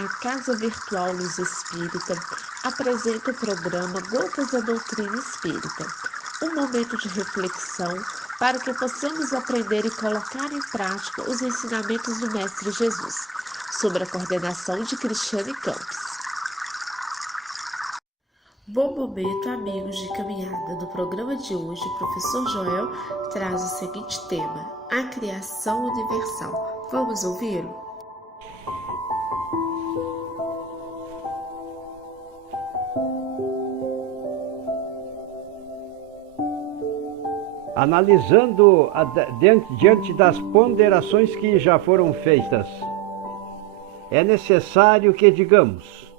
A Casa Virtual Luz Espírita apresenta o programa Gotas da Doutrina Espírita, um momento de reflexão para que possamos aprender e colocar em prática os ensinamentos do Mestre Jesus, sob a coordenação de Cristiane Campos. Bom momento, amigos de caminhada. No programa de hoje, o professor Joel traz o seguinte tema: a criação universal. Vamos ouvi-lo? Analisando diante das ponderações que já foram feitas, é necessário que digamos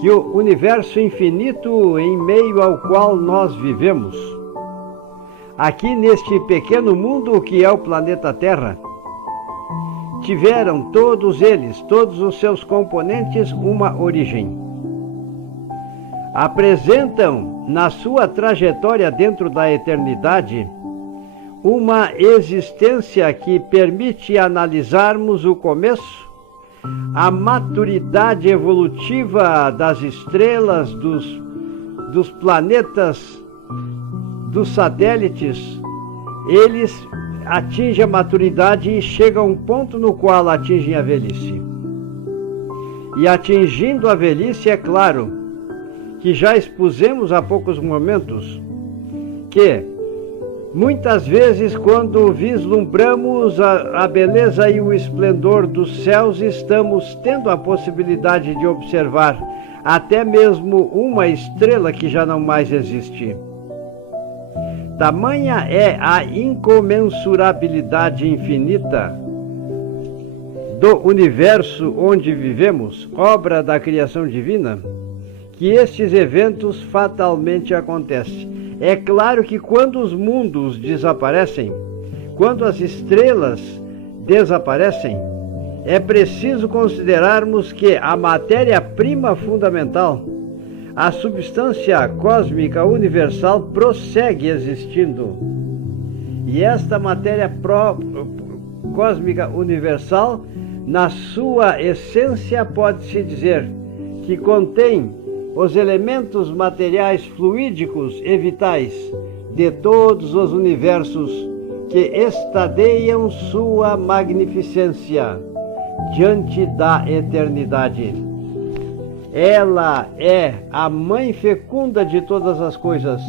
que o universo infinito em meio ao qual nós vivemos, aqui neste pequeno mundo que é o planeta Terra, tiveram todos eles, todos os seus componentes, uma origem. Apresentam na sua trajetória dentro da eternidade uma existência que permite analisarmos o começo, a maturidade evolutiva das estrelas, dos planetas, dos satélites. Eles atingem a maturidade e chegam a um ponto no qual atingem a velhice. E atingindo a velhice, é claro que já expusemos há poucos momentos, que muitas vezes quando vislumbramos a beleza e o esplendor dos céus, estamos tendo a possibilidade de observar até mesmo uma estrela que já não mais existe. Tamanha é a incomensurabilidade infinita do universo onde vivemos, obra da criação divina, que estes eventos fatalmente acontecem. É claro que quando os mundos desaparecem, quando as estrelas desaparecem, é preciso considerarmos que a matéria-prima fundamental, a substância cósmica universal, prossegue existindo. E esta matéria cósmica universal, na sua essência, pode-se dizer que contém os elementos materiais fluídicos e vitais de todos os universos que estadeiam sua magnificência diante da eternidade. Ela é a mãe fecunda de todas as coisas,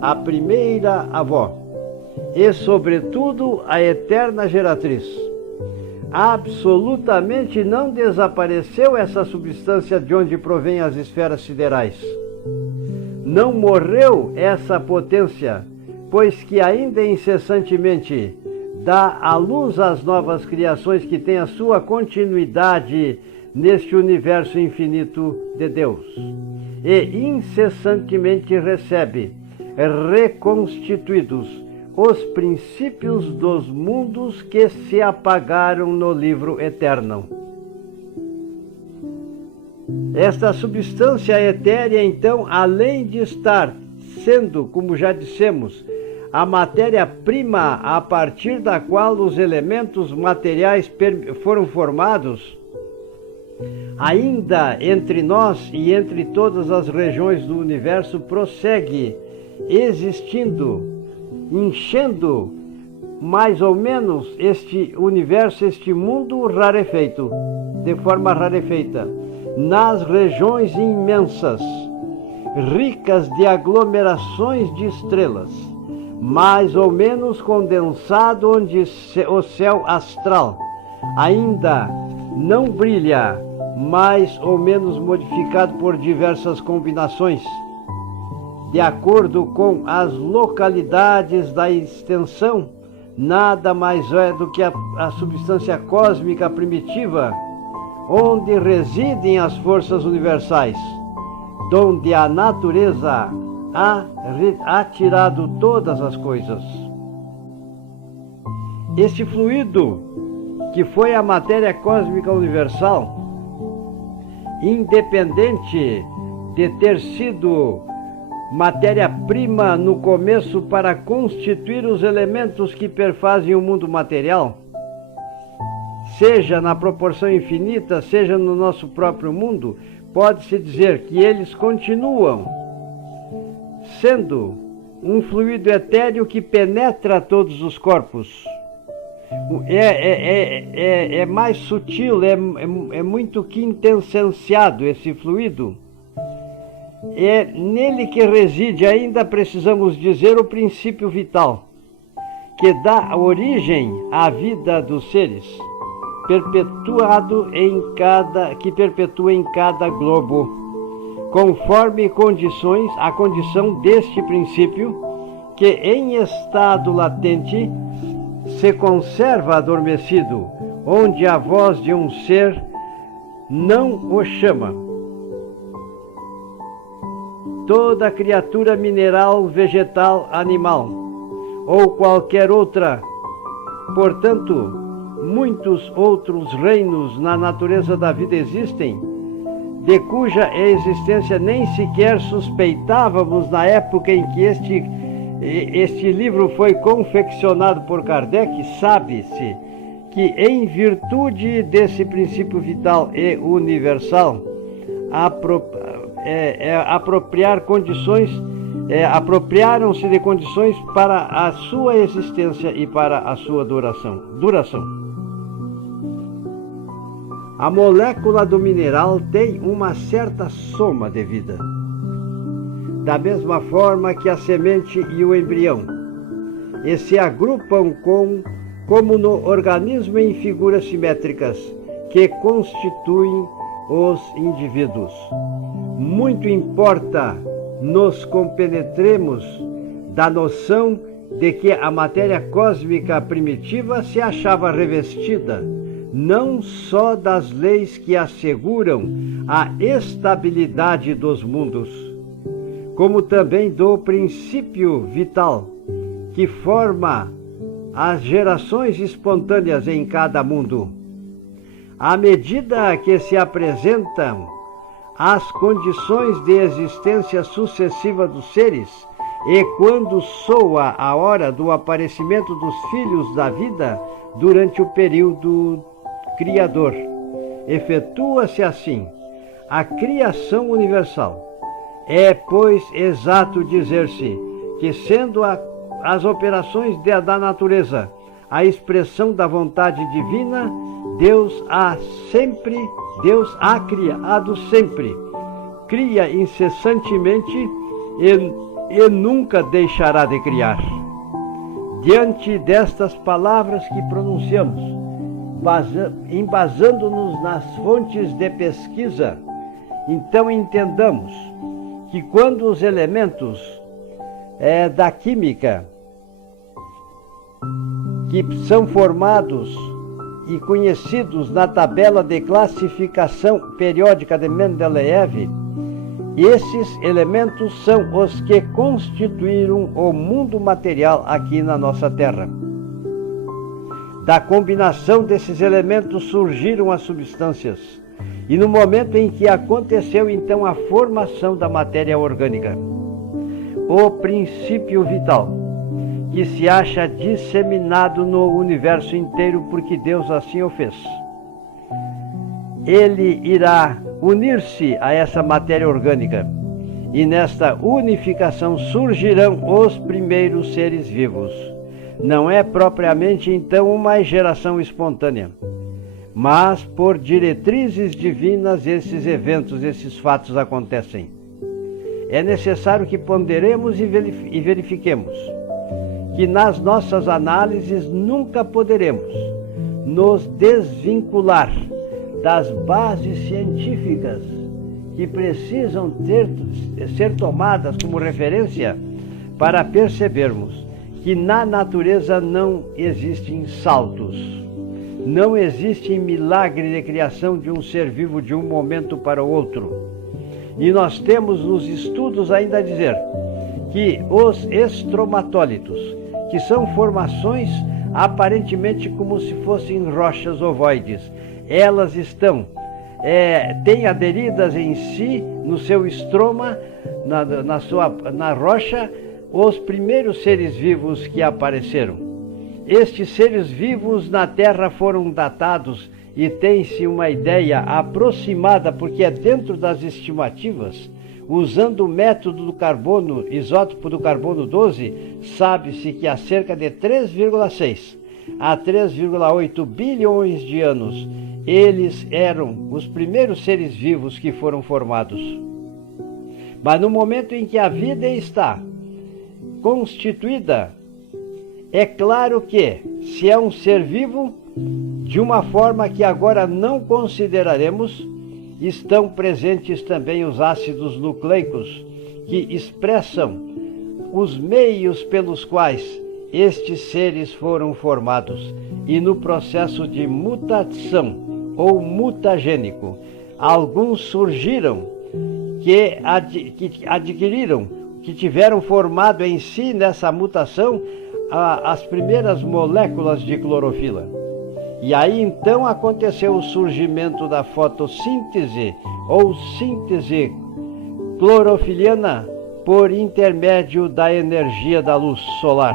a primeira avó e, sobretudo, a eterna geratriz. Absolutamente não desapareceu essa substância de onde provém as esferas siderais. Não morreu essa potência, pois que ainda incessantemente dá à luz as novas criações que têm a sua continuidade neste universo infinito de Deus. E incessantemente recebe, reconstituídos, os princípios dos mundos que se apagaram no livro eterno. Esta substância etérea, então, além de estar sendo, como já dissemos, a matéria-prima a partir da qual os elementos materiais foram formados, ainda entre nós e entre todas as regiões do universo prossegue existindo, enchendo mais ou menos este universo, este mundo rarefeito, de forma rarefeita, nas regiões imensas, ricas de aglomerações de estrelas, mais ou menos condensado, onde o céu astral ainda não brilha, mais ou menos modificado por diversas combinações, de acordo com as localidades da extensão, nada mais é do que a substância cósmica primitiva, onde residem as forças universais, donde a natureza ha tirado todas as coisas. Este fluido, que foi a matéria cósmica universal, independente de ter sido matéria-prima no começo para constituir os elementos que perfazem o mundo material, seja na proporção infinita, seja no nosso próprio mundo, pode-se dizer que eles continuam sendo um fluido etéreo que penetra todos os corpos. É mais sutil, é muito quintessenciado esse fluido. É nele que reside, ainda precisamos dizer, o princípio vital, que dá origem à vida dos seres, que perpetua em cada globo, conforme a condição deste princípio, que em estado latente se conserva adormecido, onde a voz de um ser não o chama. Toda criatura mineral, vegetal, animal, ou qualquer outra, portanto, muitos outros reinos na natureza da vida existem, de cuja existência nem sequer suspeitávamos na época em que este livro foi confeccionado por Kardec. Sabe-se que, em virtude desse princípio vital e universal, apropriaram-se de condições para a sua existência e para a sua duração. A molécula do mineral tem uma certa soma de vida, da mesma forma que a semente e o embrião, e se agrupam como no organismo em figuras simétricas que constituem os indivíduos. Muito importa nos compenetremos da noção de que a matéria cósmica primitiva se achava revestida não só das leis que asseguram a estabilidade dos mundos, como também do princípio vital que forma as gerações espontâneas em cada mundo. À medida que se apresentam as condições de existência sucessiva dos seres, e quando soa a hora do aparecimento dos filhos da vida durante o período criador, efetua-se assim a criação universal. É, pois, exato dizer-se que, sendo as operações da natureza a expressão da vontade divina, Deus a criado sempre, cria incessantemente e nunca deixará de criar. Diante destas palavras que pronunciamos, embasando-nos nas fontes de pesquisa, então entendamos que quando os elementos da química que são formados e conhecidos na tabela de classificação periódica de Mendeleev, esses elementos são os que constituíram o mundo material aqui na nossa Terra. Da combinação desses elementos surgiram as substâncias, e no momento em que aconteceu então a formação da matéria orgânica, o princípio vital, que se acha disseminado no universo inteiro porque Deus assim o fez. Ele irá unir-se a essa matéria orgânica, e nesta unificação surgirão os primeiros seres vivos. Não é propriamente então uma geração espontânea, mas por diretrizes divinas esses eventos, esses fatos acontecem. É necessário que ponderemos e verifiquemos que nas nossas análises nunca poderemos nos desvincular das bases científicas que precisam ser tomadas como referência para percebermos que na natureza não existem saltos, não existe milagre de criação de um ser vivo de um momento para o outro. E nós temos nos estudos ainda a dizer que os estromatólitos, que são formações aparentemente como se fossem rochas ovoides, elas têm aderidas em si, no seu estroma, na rocha, os primeiros seres vivos que apareceram. estes seres vivos na Terra foram datados e tem-se uma ideia aproximada, porque é dentro das estimativas, usando o método do carbono, isótopo do carbono 12, sabe-se que há cerca de 3,6 a 3,8 bilhões de anos, eles eram os primeiros seres vivos que foram formados. Mas no momento em que a vida está constituída, é claro que, se é um ser vivo, de uma forma que agora não consideraremos, estão presentes também os ácidos nucleicos, que expressam os meios pelos quais estes seres foram formados, e no processo de mutação ou mutagênico, alguns surgiram que adquiriram, que tiveram formado em si nessa mutação as primeiras moléculas de clorofila. E aí então aconteceu o surgimento da fotossíntese ou síntese clorofiliana por intermédio da energia da luz solar.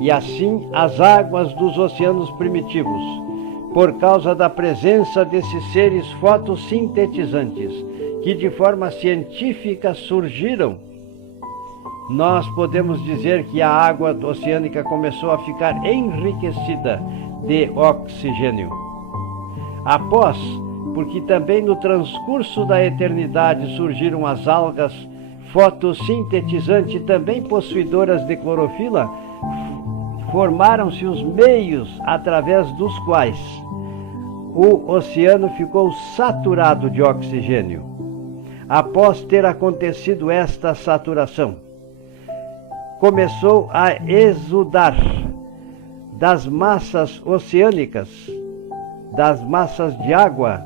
E assim as águas dos oceanos primitivos, por causa da presença desses seres fotossintetizantes, que de forma científica surgiram, nós podemos dizer que a água oceânica começou a ficar enriquecida de oxigênio. Após, porque também no transcurso da eternidade surgiram as algas fotossintetizantes, também possuidoras de clorofila, formaram-se os meios através dos quais o oceano ficou saturado de oxigênio. Após ter acontecido esta saturação, começou a exudar das massas oceânicas, das massas de água,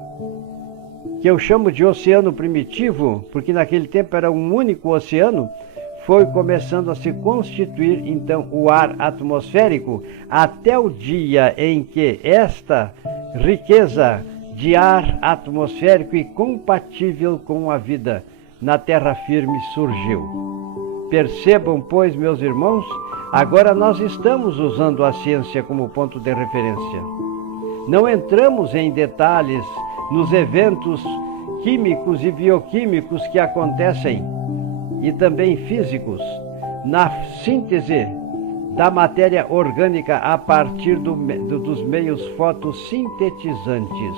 que eu chamo de oceano primitivo, porque naquele tempo era um único oceano, foi começando a se constituir então o ar atmosférico, até o dia em que esta riqueza de ar atmosférico e compatível com a vida na terra firme surgiu. Percebam, pois, meus irmãos, agora nós estamos usando a ciência como ponto de referência. Não entramos em detalhes nos eventos químicos e bioquímicos que acontecem, e também físicos, na síntese da matéria orgânica a partir dos meios fotossintetizantes.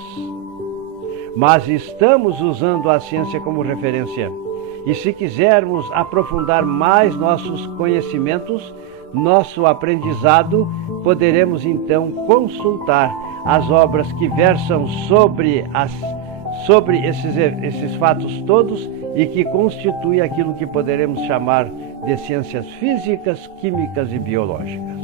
Mas estamos usando a ciência como referência. E se quisermos aprofundar mais nossos conhecimentos, nosso aprendizado, poderemos então consultar as obras que versam sobre esses fatos todos e que constituem aquilo que poderemos chamar de ciências físicas, químicas e biológicas.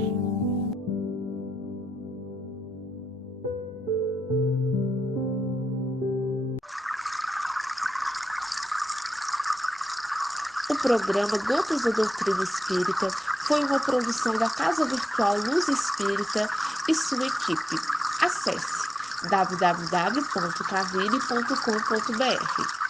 O programa Gotas da Doutrina Espírita foi uma produção da Casa Virtual Luz Espírita e sua equipe. Acesse www.cavile.com.br.